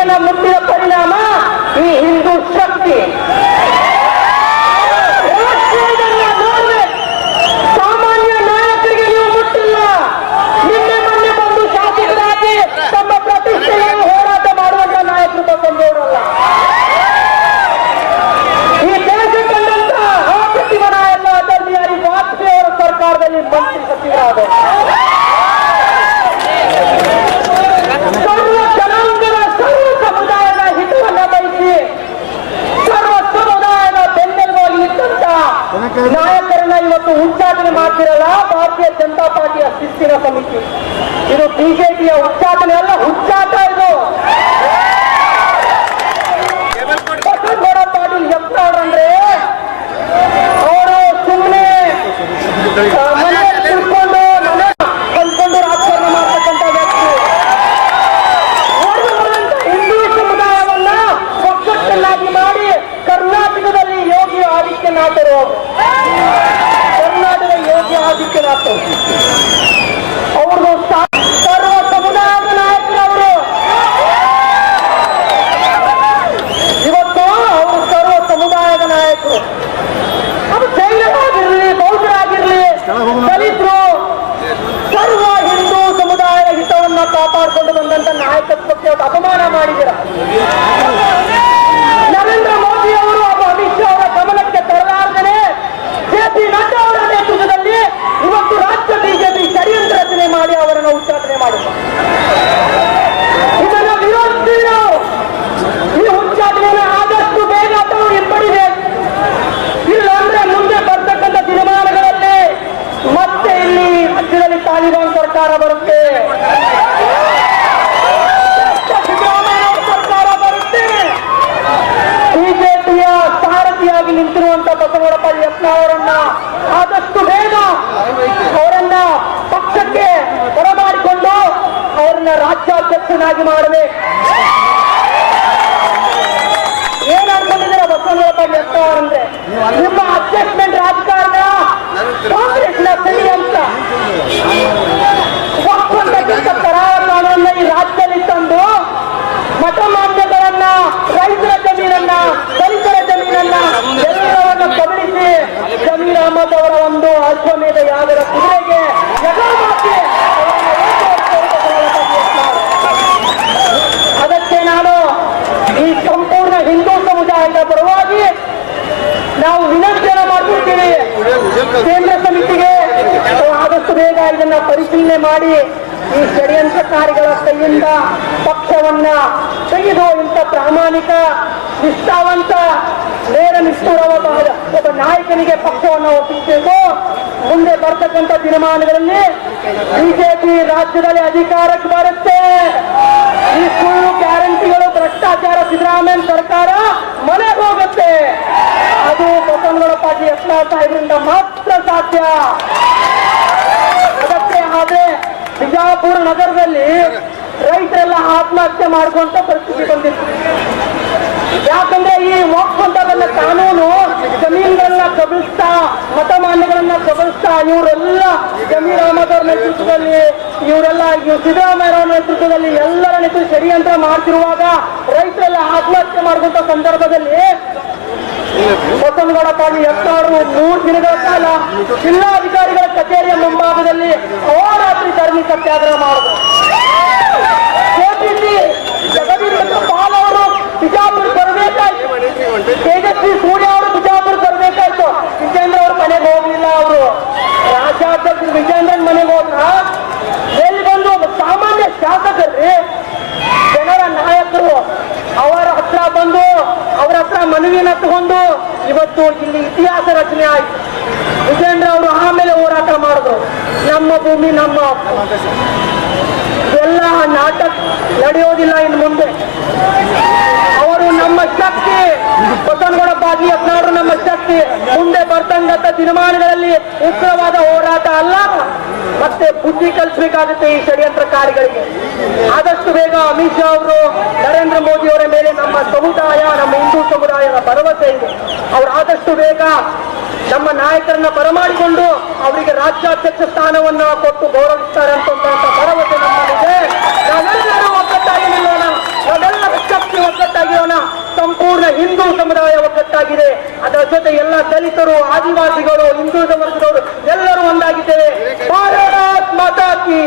ಬೇಡಿಕೆಯನ್ನು ಮುಟ್ಟಿದ ಪರಿಣಾಮ ಈ ಹಿಂದೂ ಶಕ್ತಿ ಸಾಮಾನ್ಯ ನಾಯಕರಿಗೆ ನೀವು ಮುಟ್ಟಿಲ್ಲ. ನಿನ್ನೆ ಮೊನ್ನೆ ಬಂದು ಶಾಸಕರಾಗಿ ತಮ್ಮ ಪ್ರತಿಷ್ಠೆಯನ್ನು ಹೋರಾಟ ಮಾಡುವಂತ ನಾಯಕರು ಬಂದವರಲ್ಲ. ಈ ದೇಶ ಕಂಡಂತ ಅಪ್ರತಿಮ ನಾಯಕ ಅಟಲ್ ಬಿಹಾರಿ ವಾಜಪೇಯಿ ಅವರ ಸರ್ಕಾರದಲ್ಲಿ ಮಂತ್ರಿ ಸಚಿವರಾದರು. ಸರ್ವ ಜನಾಂಗದ ಸರ್ವ ಸಮುದಾಯದ ಹಿತವನ್ನ ಬಯಸಿ ಸರ್ವ ಸಮುದಾಯದ ಬೆನ್ನೆಲುಬಾಗಿ ನಿಂತ ನಾಯಕರನ್ನ ಇವತ್ತು ಉಚ್ಚಾಟನೆ ಮಾಡ್ತಿರಲ್ಲ ಭಾರತೀಯ ಜನತಾ ಪಾರ್ಟಿಯ ಶಿಸ್ತಿನ ಸಮಿತಿ. ಇದು ಬಿಜೆಪಿಯ ಉಚ್ಚಾಟನೆ ಅಲ್ಲ, ಹುಚ್ಚಾಟ ಇದು. ಬಸವನಗೌಡ ಪಾಟೀಲ್ ಯತ್ನಾಳ್ ಅವರು ಸುಮ್ಮನೆ ಮನೆಯಲ್ಲಿ ತಿಳ್ಕೊಂಡು ಮನೆ ಕೊಂಡ್ಕೊಂಡು ರಾಜಕಾರಣ ಮಾಡ್ತಕ್ಕಂಥ ವ್ಯಕ್ತಿ. ಹಿಂದೂ ಸಮುದಾಯವನ್ನ ಒಗ್ಗಟ್ಟನ್ನಾಗಿ ಮಾಡಿ ಕರ್ನಾಟಕದಲ್ಲಿ ಯೋಗಿ ಆದಿತ್ಯನಾಥರು ಅವ್ರದ್ದು ಸರ್ವ ಸಮುದಾಯದ ನಾಯಕರವರು. ಇವತ್ತು ಅವರು ಸರ್ವ ಸಮುದಾಯದ ನಾಯಕರು. ಅದು ಜೈನರಾಗಿರ್ಲಿ, ಬೌದ್ಧರಾಗಿರ್ಲಿ, ದಲಿತರು, ಸರ್ವ ಹಿಂದೂ ಸಮುದಾಯದ ಹಿತವನ್ನ ಕಾಪಾಡಿಕೊಂಡು ಬಂದಂತ ನಾಯಕತ್ವಕ್ಕೆ ಅಪಮಾನ ಮಾಡಿದ್ದೀರ. ನರೇಂದ್ರ ಮೋದಿ ಅವರು ಅಮಿತ್ ಶಾ ಅವರ ಗಮನಕ್ಕೆ ತರಲಾರದೆ ಜೆ.ಪಿ. ನಡ್ಡಾ ಅವರ ನೇತೃತ್ವದಲ್ಲಿ ಇವತ್ತು ರಾಜ್ಯ ಬಿಜೆಪಿ ಷಡ್ಯಂತ್ರ ರಚನೆ ಮಾಡಿ ಅವರನ್ನು ಉಚ್ಚಾಟನೆ ಮಾಡುತ್ತಾರೆ. ಇದನ್ನು ವಿರೋಧಿಸಿ ನಾವು ಈ ಉಚ್ಚಾಟನೆಯನ್ನು ಆದಷ್ಟು ಬೇಗ ಅಥವಾ ಹಿಂಪಡಿಬೇಕು. ಇಲ್ಲ ಅಂದ್ರೆ ಮುಂದೆ ಬರ್ತಕ್ಕಂಥ ದಿನಮಾನಗಳಲ್ಲಿ ಮತ್ತೆ ಇಲ್ಲಿ ರಾಜ್ಯದಲ್ಲಿ ತಾಲಿಬಾನ್ ಸರ್ಕಾರ ಬರುತ್ತೆ, ಸಿದ್ದರಾಮಯ್ಯ ಸರ್ಕಾರ ಬರುತ್ತೆ. ಬಿಜೆಪಿಯ ಸಾರಥಿಯಾಗಿ ನಿಂತಿರುವಂತ ಬಸವನಗೌಡ ಯತ್ನಾಳ್ ಅವರನ್ನ ಆದಷ್ಟು ಬೇಗ ಅವರನ್ನ ಪಕ್ಷಕ್ಕೆ ಬರಮಾಡಿಕೊಂಡು ಅವರನ್ನ ರಾಜ್ಯಾಧ್ಯಕ್ಷನಾಗಿ ಮಾಡಬೇಕು. ಏನ್ ಅನ್ಕೊಂಡಿದ್ದೀರ ಬಸವನಗೌಡ ಯತ್ನಾಳ್ ಅಂದ್ರೆ? ನಿಮ್ಮ ಅಡ್ಜಸ್ಟ್ಮೆಂಟ್ ರಾಜಕಾರಣ ಕಾಂಗ್ರೆಸ್ನ ಸರಿ ಅಂತ ಒಪ್ಪಂದಕ್ಕಿಂತ ಕರಾಳ ಕಾನೂನನ್ನ ಈ ರಾಜ್ಯದಲ್ಲಿ ತಂದು ಮಠ ಮಾನ್ಯಗಳನ್ನ, ರೈತರ ಜಮೀನನ್ನ, ದಲಿತರ ಜಮೀನನ್ನ ಎಲ್ಲವನ್ನ ಕಬಳಿಸಿ ಜಮೀರ್ ಅಹಮದ್ ಅವರ ಒಂದು ಅಶ್ವಮೇಧ ಯಾಗದ ಕುದುರೆಗೆ ಹಾಕಿ ಅದಕ್ಕೆ ನಾನು ಈ ಸಂಪೂರ್ಣ ಹಿಂದೂ ಸಮುದಾಯದ ಪರವಾಗಿ ನಾವು ವಿನಂತಿಯನ್ನು ಮಾಡ್ಕೊಳ್ತೀವಿ ಕೇಂದ್ರ ಸಮಿತಿಗೆ. ಆದಷ್ಟು ಬೇಗ ಇದನ್ನ ಪರಿಶೀಲನೆ ಮಾಡಿ ಈ ಷಡ್ಯಂತ್ರಕಾರಿಗಳ ಕೈಯಿಂದ ಪಕ್ಷವನ್ನ ತೆಗೆದು ಇಂಥ ಪ್ರಾಮಾಣಿಕ, ನಿಷ್ಠಾವಂತ, ನೇರ ನಿಷ್ಠುರವಾದ ಒಬ್ಬ ನಾಯಕನಿಗೆ ಪಕ್ಷವನ್ನು ಒಪ್ಪಿಸಬೇಕು. ಮುಂದೆ ಬರ್ತಕ್ಕಂಥ ದಿನಮಾನಗಳಲ್ಲಿ ಬಿಜೆಪಿ ರಾಜ್ಯದಲ್ಲಿ ಅಧಿಕಾರಕ್ಕೆ ಬರುತ್ತೆ. ಈ ಸುಳ್ಳು ಗ್ಯಾರಂಟಿಗಳು, ಭ್ರಷ್ಟಾಚಾರ, ಸಿದ್ದರಾಮಯ್ಯ ಸರ್ಕಾರ ಮನೆಗೆ ಹೋಗುತ್ತೆ. ಅದು ಬಸವನಗೌಡ ಪಾಟೀಲ್ ಯತ್ನಾಳ್ ಸಾಹೇಬರಿಂದ ಮಾತ್ರ ಸಾಧ್ಯ. ಅದಕ್ಕೆ ಆದ್ರೆ ಬಿಜಾಪುರ ನಗರದಲ್ಲಿ ರೈತರೆಲ್ಲ ಆತ್ಮಹತ್ಯೆ ಮಾಡುವಂತ ಪರಿಸ್ಥಿತಿ ಬಂದಿತ್ತು. ಯಾಕಂದ್ರೆ ಈ ವಕ್ಫ್ ಅಂತ ಬಂದ ಕಾನೂನು ಜಮೀನುಗಳನ್ನ ಕಬಳಿಸ್ತಾ, ಮತ ಮಾನ್ಯಗಳನ್ನ ಕಬಳಿಸ್ತಾ ಇವರೆಲ್ಲ ಜಮೀರ್ ಅಹಮದ್ ಅವರ ನೇತೃತ್ವದಲ್ಲಿ, ಇವರೆಲ್ಲ ಸಿದ್ದರಾಮಯ್ಯ ಅವರ ನೇತೃತ್ವದಲ್ಲಿ ಎಲ್ಲರ ನೇತೃತ್ವ ಷಡ್ಯಂತ್ರ ಮಾಡ್ತಿರುವಾಗ ರೈತರೆಲ್ಲ ಆತ್ಮಹತ್ಯೆ ಮಾಡುವಂತ ಸಂದರ್ಭದಲ್ಲಿ ಬಸವನಗೌಡ ಪಾಟೀಲ್ ಯತ್ನಾಳ್ 3 ದಿನಗಳ ಕಾಲ ಜಿಲ್ಲಾಧಿಕಾರಿಗಳ ಕಚೇರಿಯ ಮುಂಭಾಗದಲ್ಲಿ ಅಹೋರಾತ್ರಿ ಧರಣಿ ಸತ್ಯಾಗ್ರಹ ಮಾಡಿದ್ರು. ಕೆಪಿಸಿ ಜಗದೀಶ್ ಪಾಲ್ ಅವರು ಬಿಜಾಪುರ ಬರಬೇಕಾಯ್ತು, ತೇಜಸ್ವಿ ಸೂರ್ಯ ಅವರು ಬಿಜಾಪುರ ಬರಬೇಕಾಯ್ತು. ವಿಜೇಂದ್ರ ಅವ್ರ ಮನೆಗೆ ಹೋಗ್ಲಿಲ್ಲ. ಅವರು ರಾಜ್ಯಾಧ್ಯಕ್ಷರು ವಿಜೇಂದ್ರನ್ ಮನೆಗೆ ಹೋದ್ರ ಎಲ್ಲಿ ಬಂದು ಸಾಮಾನ್ಯ ಶಾಸಕರ್ರಿ, ಜನರ ನಾಯಕರು ಅವರ ಹತ್ರ ಬಂದು ಅವರ ಹತ್ರ ಮನವಿಯನ್ನ ತಗೊಂಡು ಇವತ್ತು ಇಲ್ಲಿ ಇತಿಹಾಸ ರಚನೆ ಆಯ್ತು. ವಿಜೇಂದ್ರ ಅವರು ಆಮೇಲೆ ಹೋರಾಟ ಮಾಡಿದ್ರು, ನಮ್ಮ ಭೂಮಿ ನಮ್ಮ ಎಲ್ಲ ನಾಟಕ ನಡೆಯೋದಿಲ್ಲ ಇನ್ನು ಮುಂದೆ. ಅವರು ನಮ್ಮ ಶಕ್ತಿ, ಬಸವನಗೌಡ ಪಾಟೀಲ್ ಯತ್ನಾಳ್ ನಮ್ಮ ಶಕ್ತಿ. ಮುಂದೆ ಬರ್ತಕ್ಕಂಥ ದಿನಮಾನಗಳಲ್ಲಿ ಉಗ್ರವಾದ ಹೋರಾಟ ಅಲ್ಲ, ಮತ್ತೆ ಬುದ್ಧಿ ಕಲಿಸಬೇಕಾಗುತ್ತೆ ಈ ಷಡ್ಯಂತ್ರಕಾರಿಗಳಿಗೆ. ಆದಷ್ಟು ಬೇಗ ಅಮಿತ್ ಶಾ ಅವರು, ನರೇಂದ್ರ ಮೋದಿ ಅವರ ಮೇಲೆ ನಮ್ಮ ಸಮುದಾಯ, ನಮ್ಮ ಹಿಂದೂ ಸಮುದಾಯದ ಭರವಸೆ ಇದೆ. ಅವರು ಆದಷ್ಟು ಬೇಗ ನಮ್ಮ ನಾಯಕರನ್ನ ಬರಮಾಡಿಕೊಂಡು ಅವರಿಗೆ ರಾಜ್ಯಾಧ್ಯಕ್ಷ ಸ್ಥಾನವನ್ನ ಕೊಟ್ಟು ಗೌರವಿಸ್ತಾರೆ ಅಂತ ಭರವಸೆ ನಮ್ಮಲ್ಲಿದೆ. ನಾವೆಲ್ಲರೂ ಒಗ್ಗಟ್ಟಾಗಿ ನಿಲ್ಲೋಣ, ನಾವೆಲ್ಲ ಸಂಪೂರ್ಣ ಹಿಂದೂ ಸಮುದಾಯ ಒಗ್ಗಟ್ಟಾಗಿದೆ. ಅದರ ಜೊತೆ ಎಲ್ಲ ದಲಿತರು, ಆದಿವಾಸಿಗಳು, ಹಿಂದುಳಿದ ವರ್ಗದವರು ಎಲ್ಲರೂ ಒಂದಾಗಿದ್ದೇವೆ. ಭಾರತ್ ಮಾತಾ ಕಿ,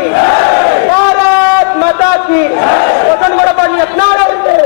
ಭಾರತ್ ಮಾತಾ ಕಿ. ವಸಂತಗೌಡ ಪಾಟೀಲ್ ಯತ್ನಾಳ್ ಅವರಿಗೆ